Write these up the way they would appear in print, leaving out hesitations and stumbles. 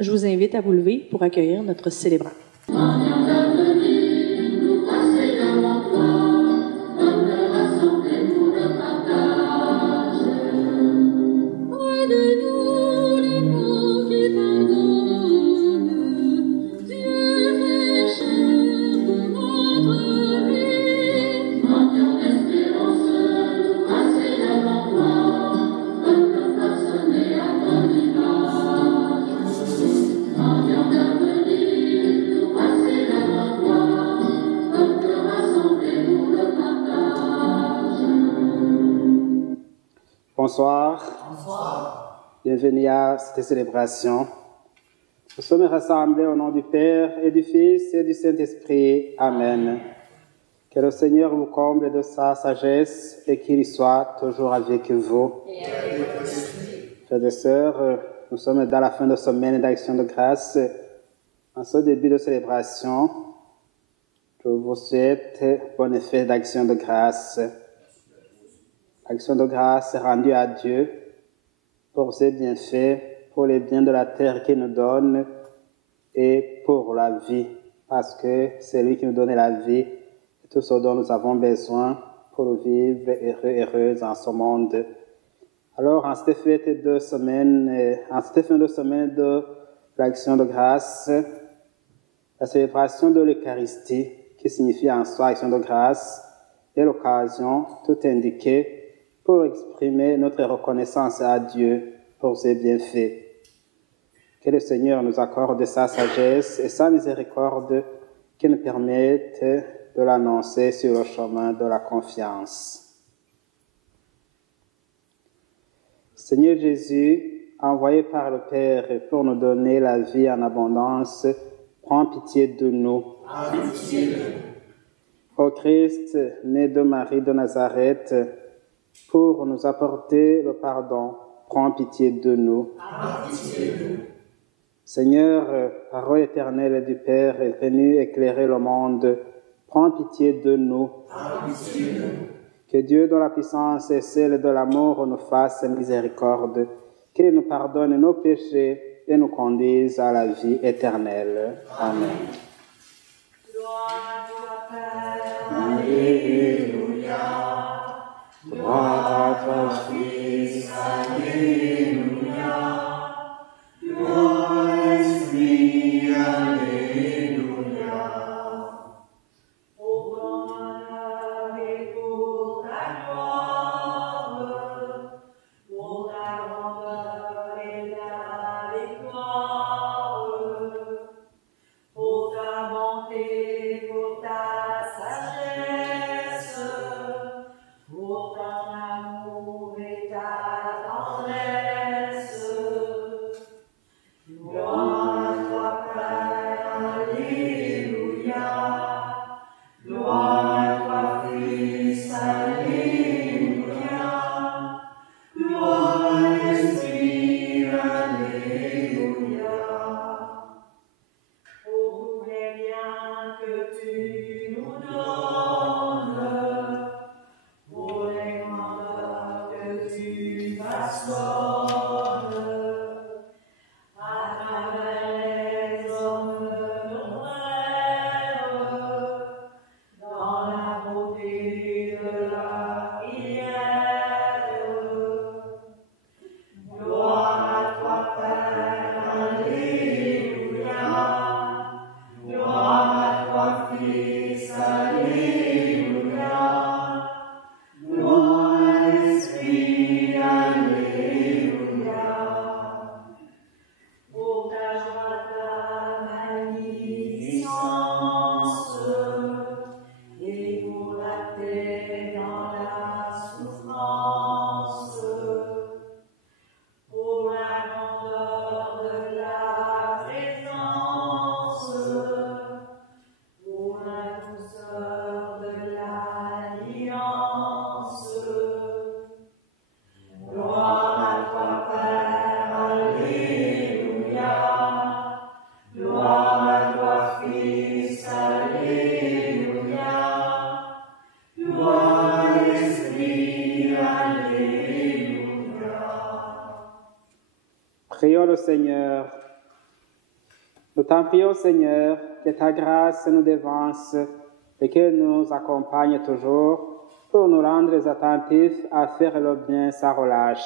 Je vous invite à vous lever pour accueillir notre célébrant. Bonsoir. Bonsoir. Bienvenue à cette célébration. Nous sommes rassemblés au nom du Père et du Fils et du Saint-Esprit. Amen. Que le Seigneur vous comble de sa sagesse et qu'il soit toujours avec vous. Frères et sœurs, nous sommes dans la fin de semaine d'Action de grâce. En ce début de célébration, je vous souhaite bon effet d'Action de grâce. Action de grâce rendue à Dieu pour ses bienfaits, pour les biens de la terre qu'il nous donne et pour la vie, parce que c'est lui qui nous donne la vie et tout ce dont nous avons besoin pour vivre heureux et heureuses en ce monde. Alors, en cette fin de semaine de l'Action de grâce, la célébration de l'Eucharistie, qui signifie en soi Action de grâce, est l'occasion tout indiquée pour exprimer notre reconnaissance à Dieu pour ses bienfaits. Que le Seigneur nous accorde sa sagesse et sa miséricorde qui nous permettent de l'annoncer sur le chemin de la confiance. Seigneur Jésus, envoyé par le Père pour nous donner la vie en abondance, prends pitié de nous. Ô Christ, né de Marie de Nazareth, pour nous apporter le pardon, prends pitié de nous. Seigneur, parole éternelle du Père est venu éclairer le monde, prends pitié de nous. Que Dieu, dont la puissance est celle de l'amour, nous fasse miséricorde, qu'il nous pardonne nos péchés et nous conduise à la vie éternelle. Amen. Alléluia. Gloire à toi, Fils, Alléluia. Gloire à l'Esprit, Alléluia. Pour ton honneur et pour ta gloire, pour ta grandeur et ta victoire, pour ta bonté, pour ta sagesse, pour ton amour et ta tendresse. Gloire à toi, Père, Alléluia. Gloire à toi, Fils, Alléluia. Gloire à l'Esprit, Alléluia. Pour tous les biens que tu nous donnes, pour les grandeurs que tu façonnes, à travers les hommes nos frères, dans la beauté de la prière. Gloire à toi, Père, Alléluia. Gloire à toi, Fils, Alléluia. Gloire à l'Esprit, Alléluia. Pour ta joie, ta magnificence, et pour la paix dans la souffrance, pour la grandeur de la présence, pour la douceur de l'alliance. Gloire à toi, Père, Alléluia. Gloire à toi, Fils, Alléluia. Gloire à l'Esprit, Alléluia. Prions le Seigneur. Nous t'en prions, Seigneur, que ta grâce nous dévance et qu'elle nous accompagne toujours pour nous rendre attentifs à faire le bien sans relâche.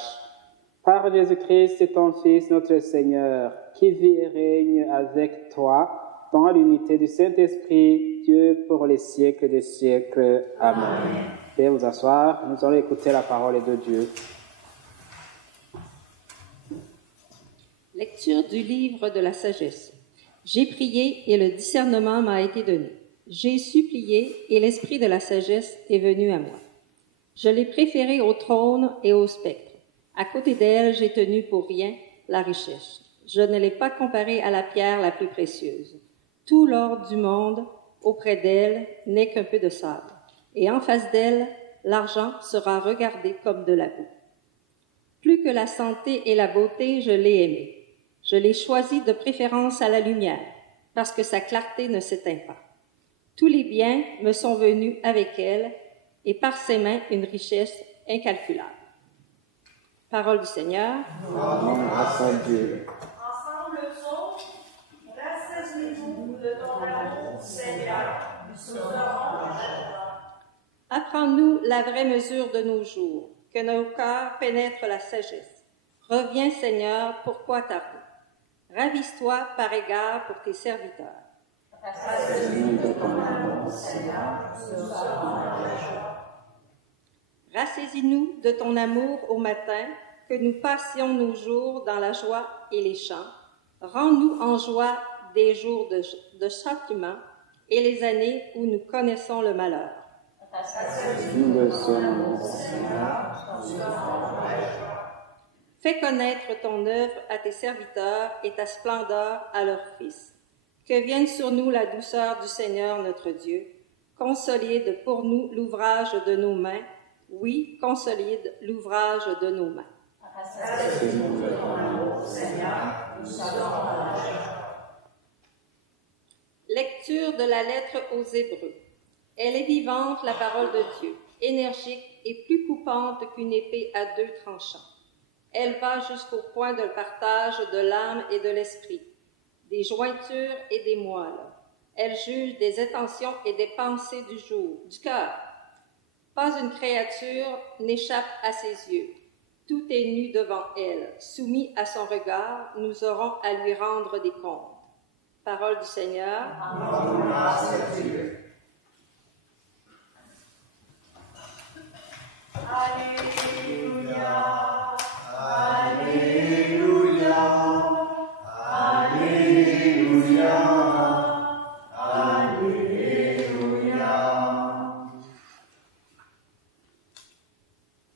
Par Jésus-Christ, ton Fils, notre Seigneur, qui vit et règne avec toi dans l'unité du Saint-Esprit, Dieu pour les siècles des siècles. Amen. Veuillez vous asseoir, nous allons écouter la parole de Dieu. Lecture du livre de la sagesse. J'ai prié et le discernement m'a été donné. J'ai supplié et l'esprit de la sagesse est venu à moi. Je l'ai préféré au trône et au spectre. À côté d'elle, j'ai tenu pour rien la richesse. Je ne l'ai pas comparée à la pierre la plus précieuse. Tout l'or du monde auprès d'elle n'est qu'un peu de sable. Et en face d'elle, l'argent sera regardé comme de la boue. Plus que la santé et la beauté, je l'ai aimée. Je l'ai choisie de préférence à la lumière, parce que sa clarté ne s'éteint pas. Tous les biens me sont venus avec elle, et par ses mains une richesse incalculable. Parole du Seigneur. Grâce à Dieu. Ensemble, psaume, rassasie-nous de ton amour, Seigneur, nous serons à toi. Apprends-nous la vraie mesure de nos jours, que nos cœurs pénètrent la sagesse. Reviens, Seigneur, pourquoi tarder? Ravise-toi par égard pour tes serviteurs. Rassasie-nous de ton amour, Seigneur, nous serons à toi. Rassaisis-nous de ton amour au matin, que nous passions nos jours dans la joie et les chants. Rends-nous en joie des jours de châtiment et les années où nous connaissons le malheur. Nous le sommes, Seigneur. Fais connaître ton œuvre à tes serviteurs et ta splendeur à leurs fils. Que vienne sur nous la douceur du Seigneur notre Dieu. Consolide pour nous l'ouvrage de nos mains. Oui, consolide l'ouvrage de nos mains. Rassasie-nous de ton amour, Seigneur, nous serons à toi. Lecture de la lettre aux Hébreux. Elle est vivante, la parole de Dieu, énergique et plus coupante qu'une épée à deux tranchants. Elle va jusqu'au point de partage de l'âme et de l'esprit, des jointures et des moelles. Elle juge des intentions et des pensées du cœur. Pas une créature n'échappe à ses yeux. Tout est nu devant elle. Soumis à son regard, nous aurons à lui rendre des comptes. Parole du Seigneur. Grâce à Dieu. Alléluia. Alléluia. Alléluia. Alléluia.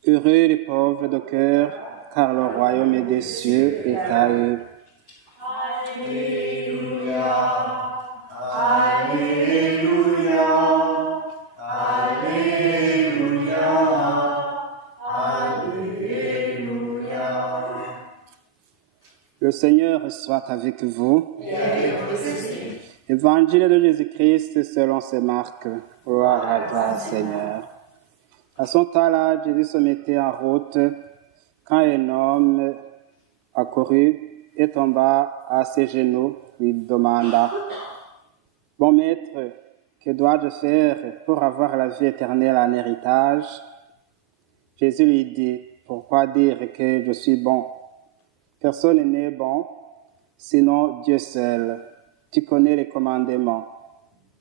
Heureux les pauvres de cœur, car le royaume des cieux est à eux. Alléluia. Alléluia. Alléluia. Alléluia. Le Seigneur soit avec vous. Et avec vos esprits. Évangile de Jésus-Christ selon saint Marc. Gloire à toi, Seigneur. À son temps-là, Jésus se mettait en route quand un homme accourut et tomba à ses genoux, lui demanda « Bon maître, que dois-je faire pour avoir la vie éternelle en héritage ?» Jésus lui dit « Pourquoi dire que je suis bon? Personne n'est bon, sinon Dieu seul. Tu connais les commandements.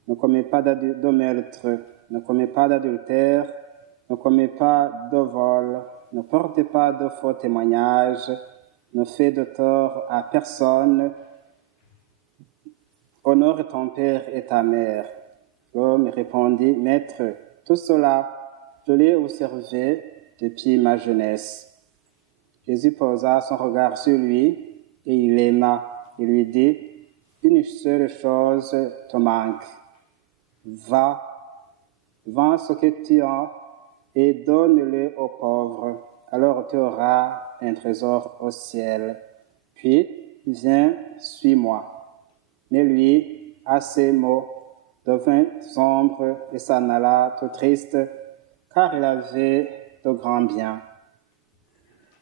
Ne commets pas de meurtre, ne commets pas d'adultère, ne commets pas de vol, ne porte pas de faux témoignages, ne fais de tort à personne, honore ton père et ta mère. » L'homme répondit, « Maître, tout cela, je l'ai observé depuis ma jeunesse. » Jésus posa son regard sur lui et il l'aima. Il lui dit, « Une seule chose te manque. Va, vends ce que tu as et donne-le aux pauvres. Alors tu auras un trésor au ciel. Puis, viens, suis-moi. » Mais lui, à ces mots, devint sombre et s'en alla tout triste, car il avait de grands biens.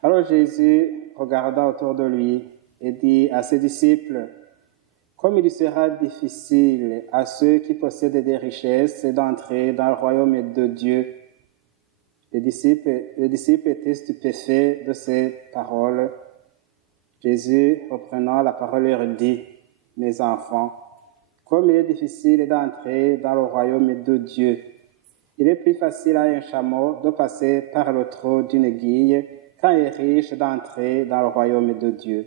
Alors Jésus regarda autour de lui et dit à ses disciples, « Comme il sera difficile à ceux qui possèdent des richesses d'entrer dans le royaume de Dieu. Les disciples étaient stupéfaits de ces paroles. Jésus, reprenant la parole, leur dit, « Mes enfants, comme il est difficile d'entrer dans le royaume de Dieu, il est plus facile à un chameau de passer par le trou d'une aiguille qu'à un riche d'entrer dans le royaume de Dieu. »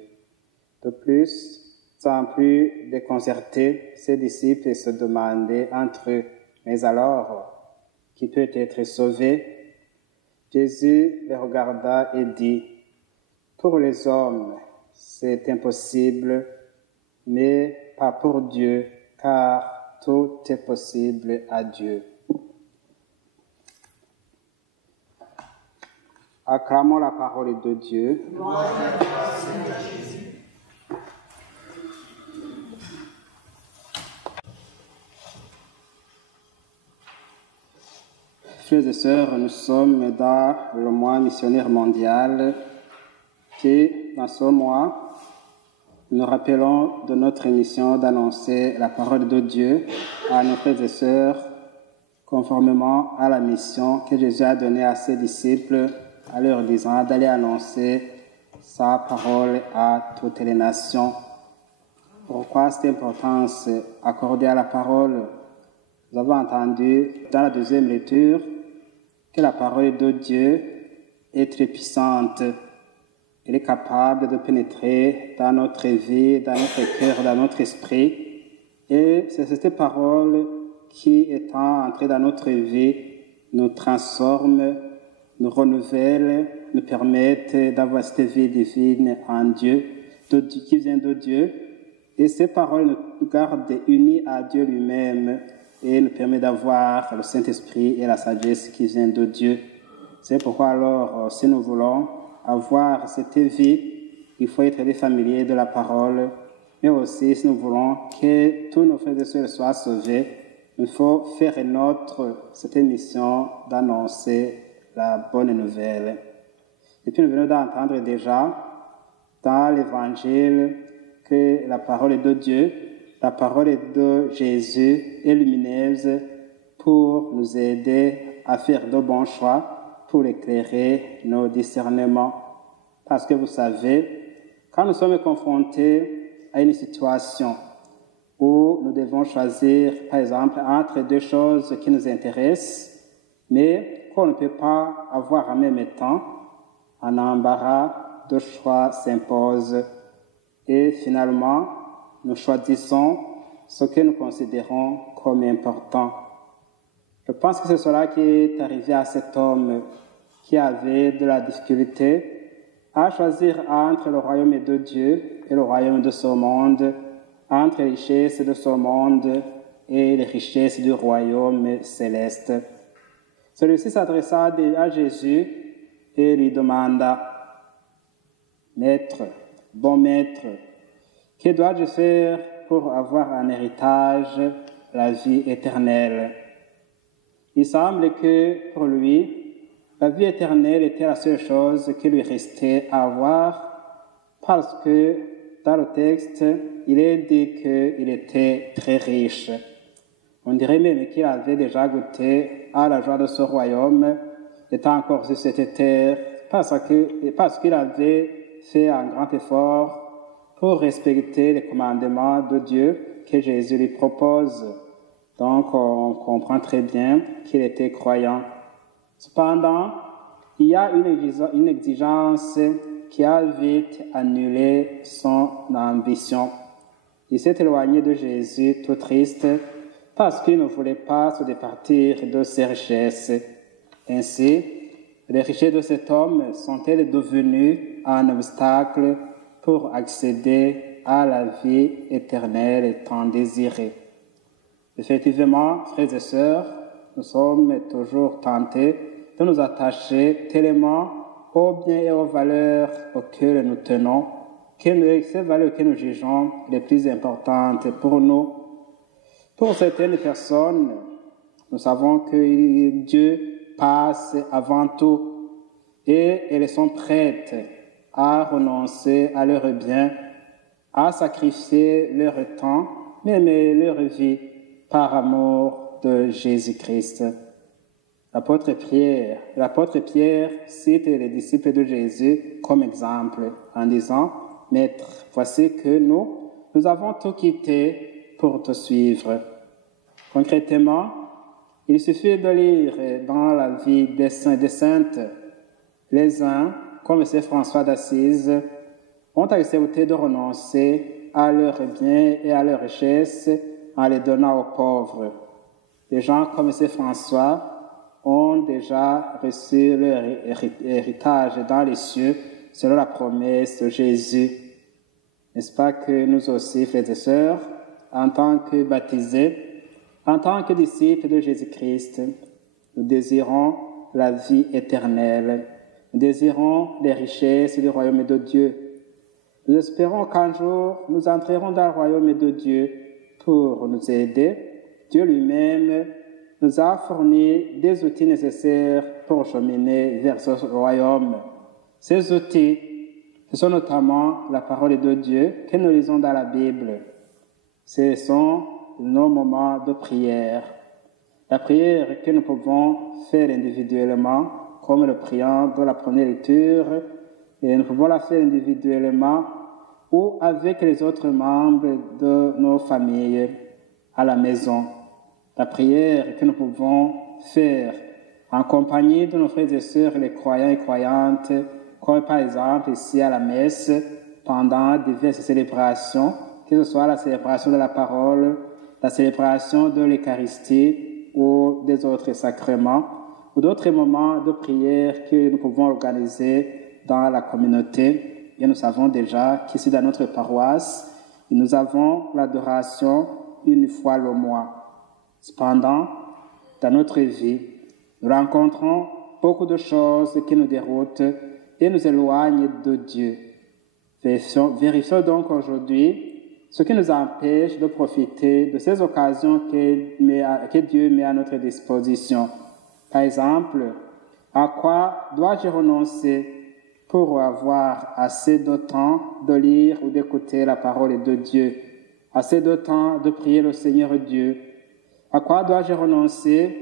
De plus, sans plus déconcertés, ses disciples se demandaient entre eux, « Mais alors, qui peut être sauvé ?» Jésus les regarda et dit, « Pour les hommes, c'est impossible, mais pas pour Dieu, car tout est possible à Dieu. » Acclamons la parole de Dieu. Frères et sœurs, nous sommes dans le mois missionnaire mondial. Et dans ce mois, nous rappelons de notre mission d'annoncer la parole de Dieu à nos frères et sœurs, conformément à la mission que Jésus a donnée à ses disciples, en leur disant d'aller annoncer sa parole à toutes les nations. Pourquoi cette importance accordée à la parole? Nous avons entendu dans la deuxième lecture que la parole de Dieu est très puissante. Elle est capable de pénétrer dans notre vie, dans notre cœur, dans notre esprit. Et c'est cette parole qui, étant entrée dans notre vie, nous transforme, nous renouvelle, nous permet d'avoir cette vie divine en Dieu, qui vient de Dieu. Et ces paroles nous gardent unis à Dieu lui-même et nous permet d'avoir le Saint-Esprit et la sagesse qui vient de Dieu. C'est pourquoi alors, si nous voulons avoir cette vie, il faut être des familiers de la parole, mais aussi si nous voulons que tous nos frères et sœurs soient sauvés, il faut faire cette mission d'annoncer la bonne nouvelle. Et puis nous venons d'entendre déjà dans l'Évangile que la parole de Dieu, la parole de Jésus est lumineuse pour nous aider à faire de bons choix, pour éclairer nos discernements. Parce que vous savez, quand nous sommes confrontés à une situation où nous devons choisir, par exemple, entre deux choses qui nous intéressent, mais qu'on ne peut pas avoir en même temps, un embarras de choix s'impose. Et finalement, nous choisissons ce que nous considérons comme important. Je pense que c'est cela qui est arrivé à cet homme qui avait de la difficulté à choisir entre le royaume de Dieu et le royaume de ce monde, entre les richesses de ce monde et les richesses du royaume céleste. Celui-ci s'adressa à Jésus et lui demanda, « Maître, bon maître, que dois-je faire pour avoir un héritage, la vie éternelle ?» Il semble que pour lui, la vie éternelle était la seule chose qui lui restait à avoir, parce que dans le texte, il est dit qu'il était très riche. On dirait même qu'il avait déjà goûté à la joie de ce royaume, étant encore sur cette terre, parce qu'il avait fait un grand effort pour respecter les commandements de Dieu que Jésus lui propose. Donc, on comprend très bien qu'il était croyant. Cependant, il y a une exigence qui a vite annulé son ambition. Il s'est éloigné de Jésus tout triste parce qu'il ne voulait pas se départir de ses richesses. Ainsi, les richesses de cet homme sont-elles devenues un obstacle pour accéder à la vie éternelle tant désirée? Effectivement, frères et sœurs, nous sommes toujours tentés de nous attacher tellement aux biens et aux valeurs auxquelles nous tenons, ces valeurs que nous jugeons les plus importantes pour nous. Pour certaines personnes, nous savons que Dieu passe avant tout et elles sont prêtes à renoncer à leurs biens, à sacrifier leur temps, même leur vie, par amour de Jésus-Christ. L'apôtre Pierre cite les disciples de Jésus comme exemple en disant « Maître, voici que nous avons tout quitté pour te suivre. » Concrètement, il suffit de lire dans la vie des saints, des saintes, les uns, comme Saint François d'Assise, ont accepté de renoncer à leurs biens et à leurs richesses en les donnant aux pauvres. Les gens comme Saint François ont déjà reçu leur héritage dans les cieux selon la promesse de Jésus. N'est-ce pas que nous aussi, frères et sœurs, en tant que baptisés, en tant que disciples de Jésus-Christ, nous désirons la vie éternelle, nous désirons les richesses du royaume de Dieu. Nous espérons qu'un jour, nous entrerons dans le royaume de Dieu pour nous aider. Dieu lui-même nous a fourni des outils nécessaires pour cheminer vers ce royaume. Ces outils, ce sont notamment la parole de Dieu que nous lisons dans la Bible. Ce sont nos moments de prière. La prière que nous pouvons faire individuellement, comme le priant de la première lecture, et nous pouvons la faire individuellement ou avec les autres membres de nos familles à la maison. La prière que nous pouvons faire en compagnie de nos frères et sœurs, les croyants et croyantes, comme par exemple ici à la messe, pendant diverses célébrations, que ce soit la célébration de la parole, la célébration de l'Eucharistie ou des autres sacrements, ou d'autres moments de prière que nous pouvons organiser dans la communauté. Et nous savons déjà qu'ici dans notre paroisse, nous avons l'adoration une fois le mois. Cependant, dans notre vie, nous rencontrons beaucoup de choses qui nous déroutent et nous éloignent de Dieu. Vérifions donc aujourd'hui ce qui nous empêche de profiter de ces occasions que Dieu met à notre disposition. Par exemple, à quoi dois-je renoncer pour avoir assez de temps de lire ou d'écouter la parole de Dieu, assez de temps de prier le Seigneur Dieu? À quoi dois-je renoncer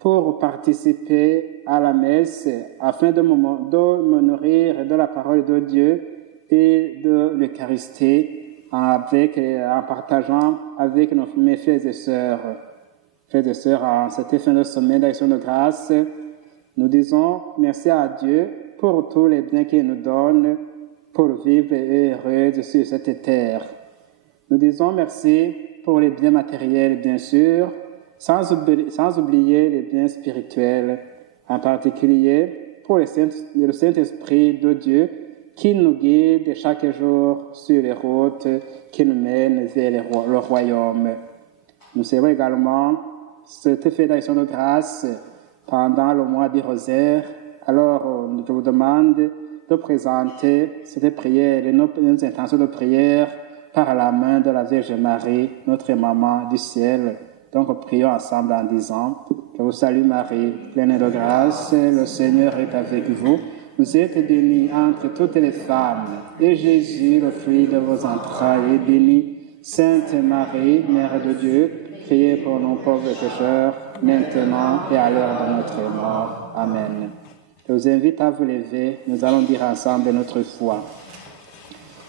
pour participer à la messe afin de me nourrir de la parole de Dieu et de l'Eucharistie en partageant avec mes frères et sœurs? Frères et sœurs, en cette fin de semaine d'action de grâce, nous disons merci à Dieu pour tous les biens qu'il nous donne pour vivre heureux sur cette terre. Nous disons merci pour les biens matériels, bien sûr, sans oublier les biens spirituels, en particulier pour le Saint-Esprit de Dieu qui nous guide chaque jour sur les routes qui nous mènent vers le royaume. Nous servons également cette fête d'action de grâce pendant le mois du rosaire. Alors, je vous demande de présenter cette prière et nos intentions de prière par la main de la Vierge Marie, notre maman du ciel. Donc, prions ensemble en disant: Je vous salue Marie, pleine de grâce, le Seigneur est avec vous. Vous êtes bénie entre toutes les femmes, et Jésus, le fruit de vos entrailles, est béni. Sainte Marie, Mère de Dieu, priez pour nous pauvres pécheurs, maintenant et à l'heure de notre mort. Amen. Je vous invite à vous lever, nous allons dire ensemble notre foi.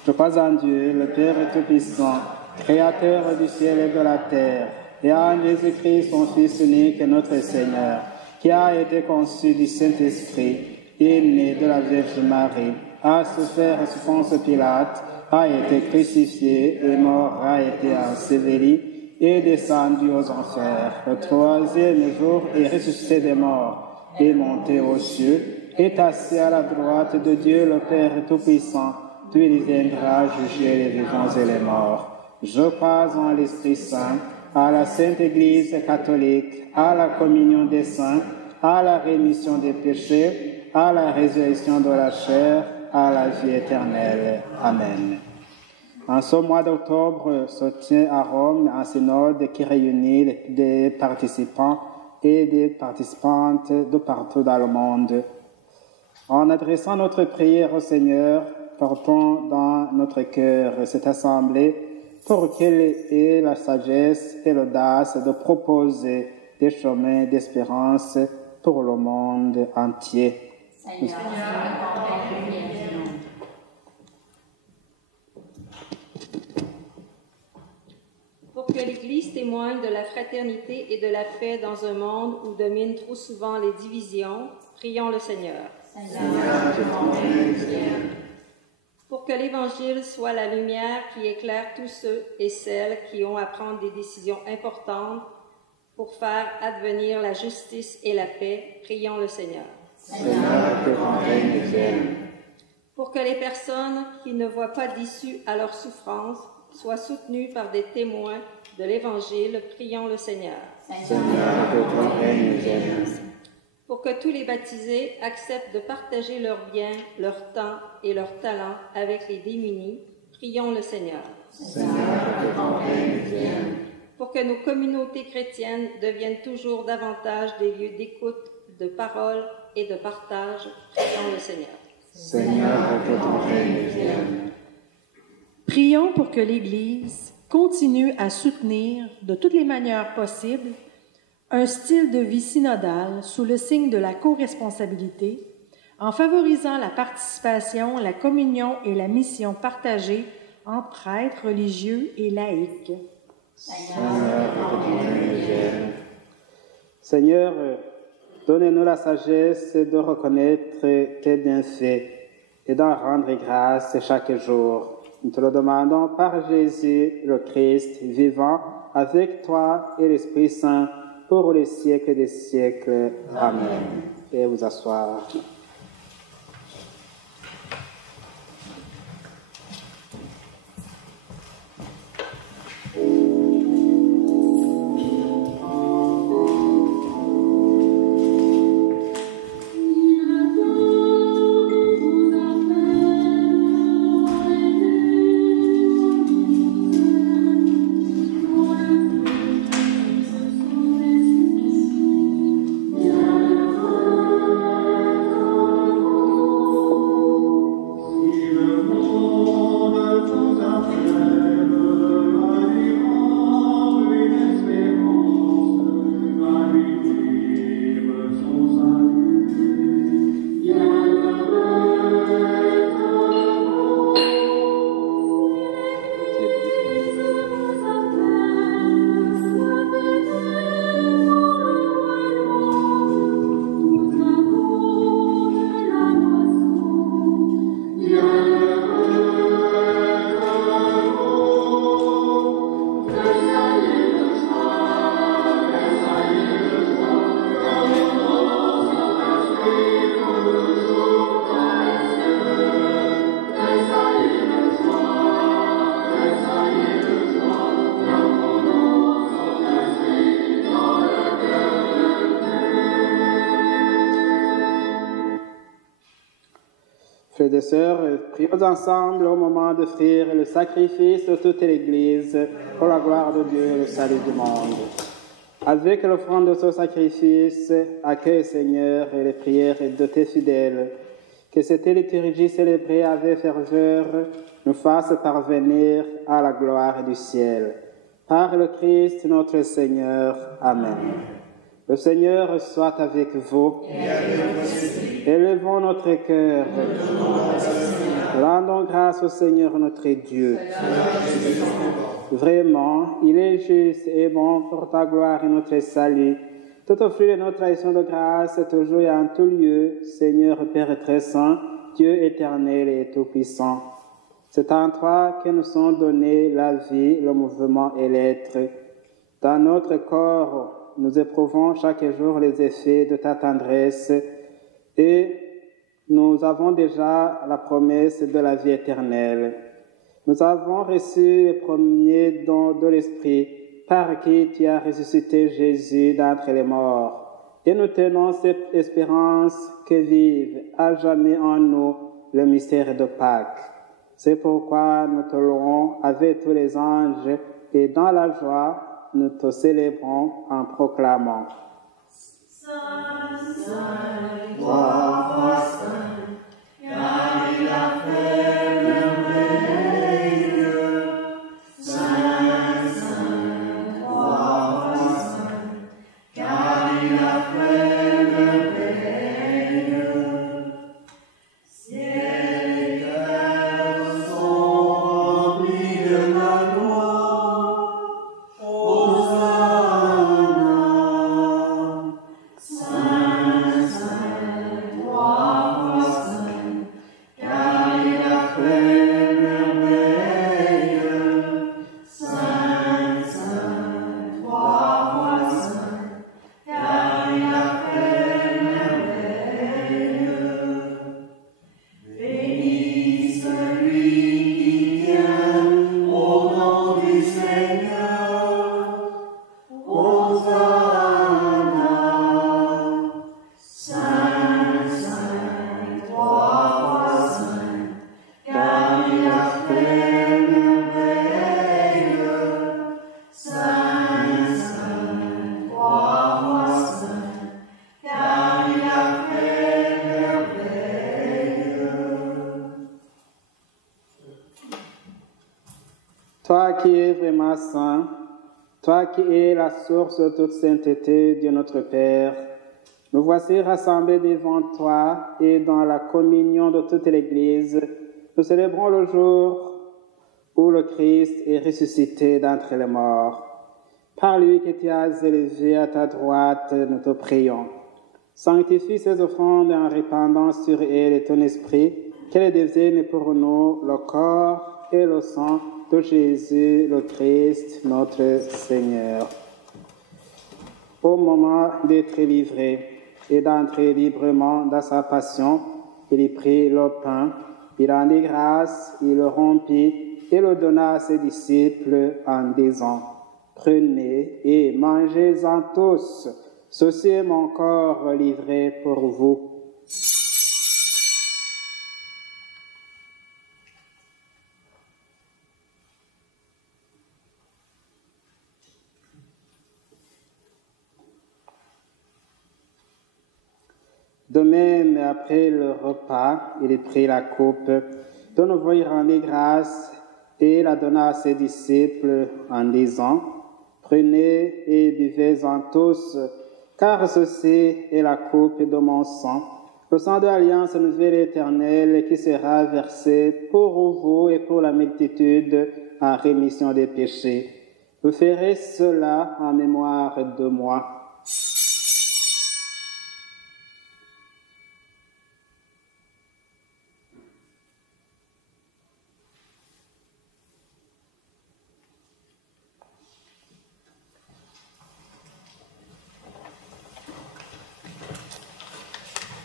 Je crois en Dieu, le Père Tout-Puissant, Créateur du ciel et de la terre, et en Jésus-Christ, son Fils unique, notre Seigneur, qui a été conçu du Saint-Esprit, est né de la Vierge Marie, a souffert sous Ponce Pilate, a été crucifié, est mort, a été enseveli, est descendu aux enfers. Le troisième jour est ressuscité des morts, est monté aux cieux, est assis à la droite de Dieu le Père Tout-Puissant, puis il viendra juger les vivants et les morts. Je crois en l'Esprit Saint, à la Sainte Église catholique, à la communion des saints, à la rémission des péchés, à la résurrection de la chair, à la vie éternelle. Amen. En ce mois d'octobre se tient à Rome un synode qui réunit des participants et des participantes de partout dans le monde. En adressant notre prière au Seigneur, portons dans notre cœur cette assemblée pour qu'elle ait la sagesse et l'audace de proposer des chemins d'espérance pour le monde entier. Seigneur, pour que l'Église témoigne de la fraternité et de la paix dans un monde où dominent trop souvent les divisions, prions le Seigneur. Pour que l'Évangile soit la lumière qui éclaire tous ceux et celles qui ont à prendre des décisions importantes pour faire advenir la justice et la paix, prions le Seigneur. Pour que les personnes qui ne voient pas d'issue à leur souffrance soient soutenues par des témoins de l'Évangile, prions le Seigneur. Pour que tous les baptisés acceptent de partager leurs biens, leur temps et leurs talents avec les démunis, prions le Seigneur. Pour que nos communautés chrétiennes deviennent toujours davantage des lieux d'écoute, de parole et de partage, prions le Seigneur. Prions pour que l'Église continue à soutenir de toutes les manières possibles un style de vie synodal sous le signe de la co-responsabilité, en favorisant la participation, la communion et la mission partagée entre prêtres religieux et laïcs. Seigneur, donnez-nous la sagesse de reconnaître tes bienfaits et d'en rendre grâce chaque jour. Nous te le demandons par Jésus, le Christ, vivant avec toi et l'Esprit Saint, pour les siècles des siècles. Amen. Et vous asseoir. Frères et sœurs, prions ensemble au moment d'offrir le sacrifice de toute l'Église pour la gloire de Dieu et le salut du monde. Avec l'offrande de ce sacrifice, accueille, Seigneur, les prières de tes fidèles. Que cette liturgie célébrée avec ferveur nous fasse parvenir à la gloire du ciel. Par le Christ notre Seigneur. Amen. Le Seigneur soit avec vous. Élevons notre cœur. Rendons grâce au Seigneur notre Dieu. Vraiment, il est juste et bon pour ta gloire et notre salut. Tout au fruit de notre action de grâce, toujours et en tout lieu, Seigneur Père très saint, Dieu éternel et tout-puissant. C'est en toi que nous sont donnés la vie, le mouvement et l'être. Dans notre corps, nous éprouvons chaque jour les effets de ta tendresse et nous avons déjà la promesse de la vie éternelle. Nous avons reçu les premiers dons de l'Esprit par qui tu as ressuscité Jésus d'entre les morts. Et nous tenons cette espérance que vive à jamais en nous le mystère de Pâques. C'est pourquoi nous te louons avec tous les anges et dans la joie, nous te célébrons en proclamant. Saint, Saint, toi, Saint, car il a fait le Toi qui es vraiment saint, toi qui es la source de toute sainteté, Dieu notre Père, nous voici rassemblés devant toi et dans la communion de toute l'Église, nous célébrons le jour où le Christ est ressuscité d'entre les morts. Par lui que tu as élevé à ta droite, nous te prions. Sanctifie ces offrandes en répandant sur elles ton esprit, qu'elles deviennent pour nous le corps et le sang de Jésus, le Christ, notre Seigneur. Au moment d'être livré et d'entrer librement dans sa passion, il prit le pain, il rendit grâce, il le rompit et le donna à ses disciples en disant: Prenez et mangez-en tous, ceci est mon corps livré pour vous. De même, après le repas, il prit la coupe, de nouveau il rendit grâce et la donna à ses disciples en disant: Prenez et buvez-en tous, car ceci est la coupe de mon sang, le sang de l'alliance nouvelle et éternelle qui sera versé pour vous et pour la multitude en rémission des péchés. Vous ferez cela en mémoire de moi.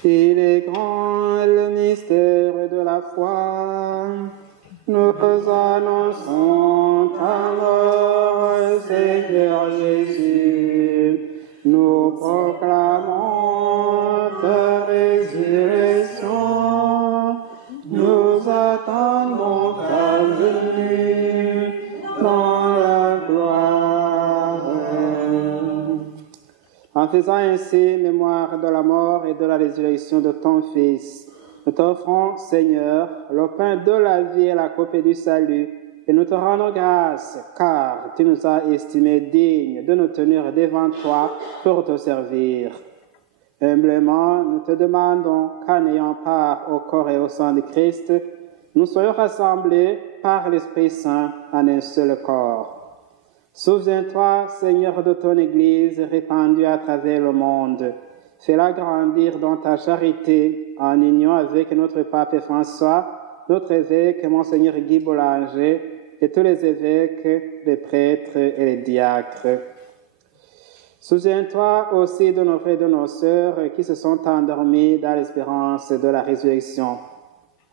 Il est grand le mystère de la foi. Nous annonçons ta mort, Seigneur Jésus. Nous proclamons ta résurrection. Nous attendons ta venue dans la gloire. En faisant ainsi mémoire de la mort et de la résurrection de ton Fils, nous t'offrons, Seigneur, le pain de la vie et la coupe du salut, et nous te rendons grâce, car tu nous as estimés dignes de nous tenir devant toi pour te servir. Humblement, nous te demandons qu'en ayant part au corps et au sang de Christ, nous soyons rassemblés par l'Esprit Saint en un seul corps. Souviens-toi, Seigneur, de ton Église répandue à travers le monde. Fais-la grandir dans ta charité en union avec notre pape François, notre évêque, Monseigneur Guy Boulanger, et tous les évêques, les prêtres et les diacres. Souviens-toi aussi de nos frères et de nos sœurs qui se sont endormis dans l'espérance de la résurrection.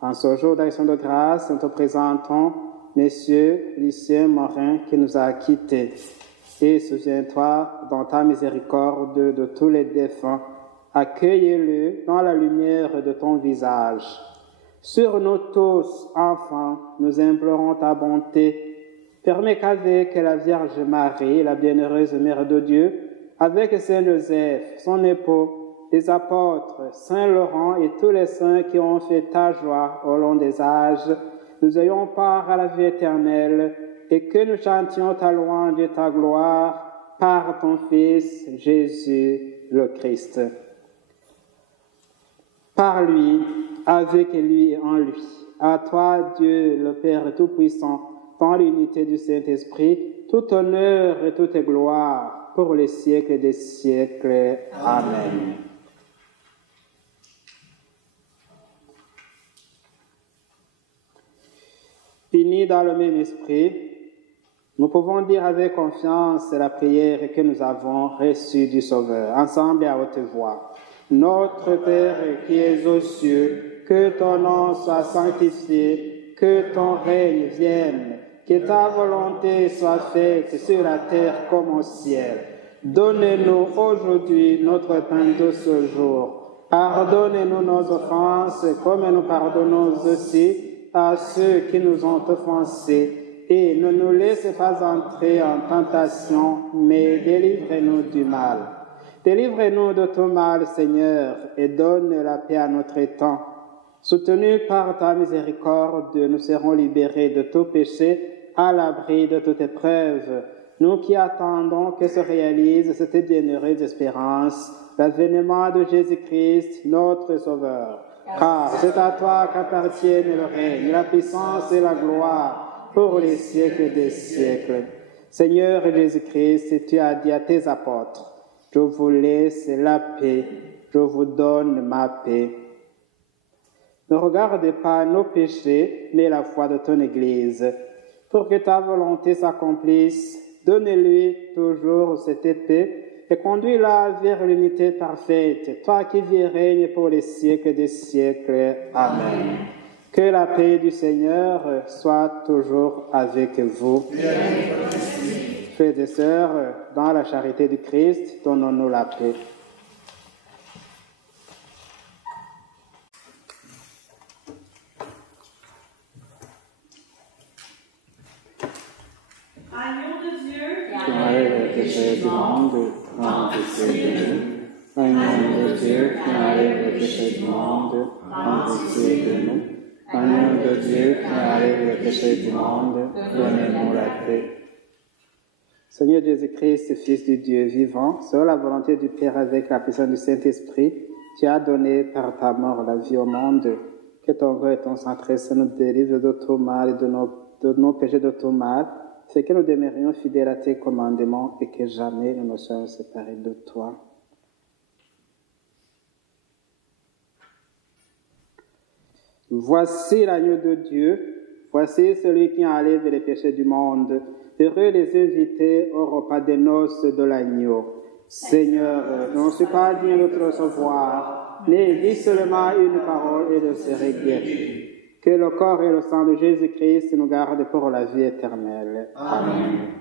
En ce jour d'action de grâce, nous te présentons Messieurs Lucien Morin qui nous a quittés. Et souviens-toi dans ta miséricorde de tous les défunts. Accueille-le dans la lumière de ton visage. Sur nous tous, enfants, nous implorons ta bonté. Permets qu'avec la Vierge Marie, la bienheureuse Mère de Dieu, avec Saint Joseph, son époux, les apôtres, Saint Laurent et tous les saints qui ont fait ta joie au long des âges, nous ayons part à la vie éternelle et que nous chantions ta louange et ta gloire par ton Fils Jésus le Christ. Par lui, avec lui et en lui, à toi Dieu le Père Tout-Puissant, dans l'unité du Saint-Esprit, tout honneur et toute gloire pour les siècles des siècles. Amen. Unis dans le même esprit, nous pouvons dire avec confiance la prière que nous avons reçue du Sauveur, ensemble et à haute voix. Notre Père qui es aux cieux, que ton nom soit sanctifié, que ton règne vienne, que ta volonté soit faite sur la terre comme au ciel. Donne-nous aujourd'hui notre pain de ce jour. Pardonne-nous nos offenses comme nous pardonnons aussi à ceux qui nous ont offensés, et ne nous laisse pas entrer en tentation, mais délivre-nous du mal. Délivre-nous de tout mal, Seigneur, et donne la paix à notre temps. Soutenus par ta miséricorde, nous serons libérés de tout péché, à l'abri de toute épreuve. Nous qui attendons que se réalise cette bienheureuse espérance, l'avènement de Jésus-Christ, notre Sauveur. Car c'est à toi qu'appartiennent le règne, la puissance et la gloire pour les siècles des siècles. Seigneur Jésus-Christ, tu as dit à tes apôtres, « Je vous laisse la paix, je vous donne ma paix. » Ne regarde pas nos péchés, mais la foi de ton Église. Pour que ta volonté s'accomplisse, donne-lui toujours cette paix et conduis-la vers l'unité parfaite, toi qui vis et règnes pour les siècles des siècles. Amen. Que la paix du Seigneur soit toujours avec vous. Frères et sœurs, dans la charité du Christ, donnons-nous la paix. Agneau de Dieu, qui enlève le péché du monde, prends pitié de nous. Agneau de Dieu, qui enlève le péché du monde, prends pitié de nous. Agneau de Dieu, qui enlève le péché du monde, donnez-nous la paix. Seigneur Jésus-Christ, Fils du Dieu vivant, selon la volonté du Père avec la puissance du Saint-Esprit, tu as donné par ta mort la vie au monde. Que ton corps et ton sang très saint nous délivrent de tout mal et de nos péchés de tout mal, c'est que nous demeurions fidèles à tes commandements et que jamais nous ne soyons séparés de toi. Voici l'agneau de Dieu, voici celui qui enlève les péchés du monde. Heureux les invités au repas des noces de l'agneau. Seigneur, je ne suis pas digne de te recevoir, mais dis seulement une parole et je serai guéri. Que le corps et le sang de Jésus-Christ nous gardent pour la vie éternelle. Amen.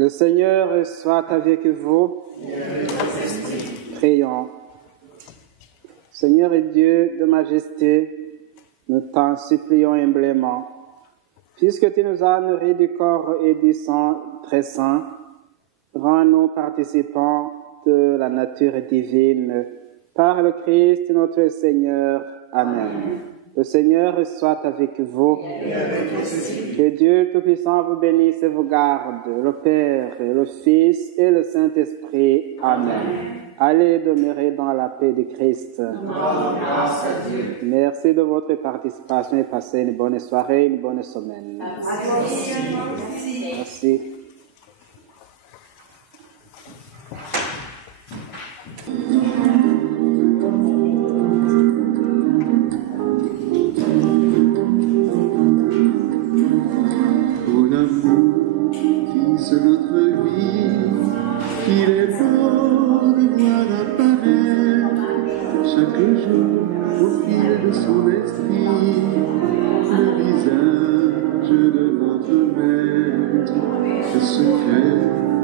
Le Seigneur soit avec vous. Prions. Seigneur et Dieu de majesté, nous t'en supplions humblement. Puisque tu nous as nourris du corps et du sang très saint, rends-nous participants de la nature divine. Par le Christ notre Seigneur. Amen. Le Seigneur soit avec vous. Que Dieu Tout-Puissant vous bénisse et vous garde, le Père, le Fils et le Saint-Esprit. Amen. Allez demeurer dans la paix de Christ. Grâce à Dieu. Merci de votre participation et passez une bonne soirée, une bonne semaine. Merci. Ton amour vise notre vie, il est beau de voir apparaître chaque jour au fil de son esprit le visage de notre Maître, le secret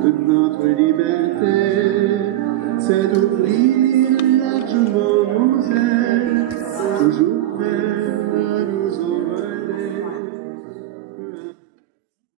de notre liberté.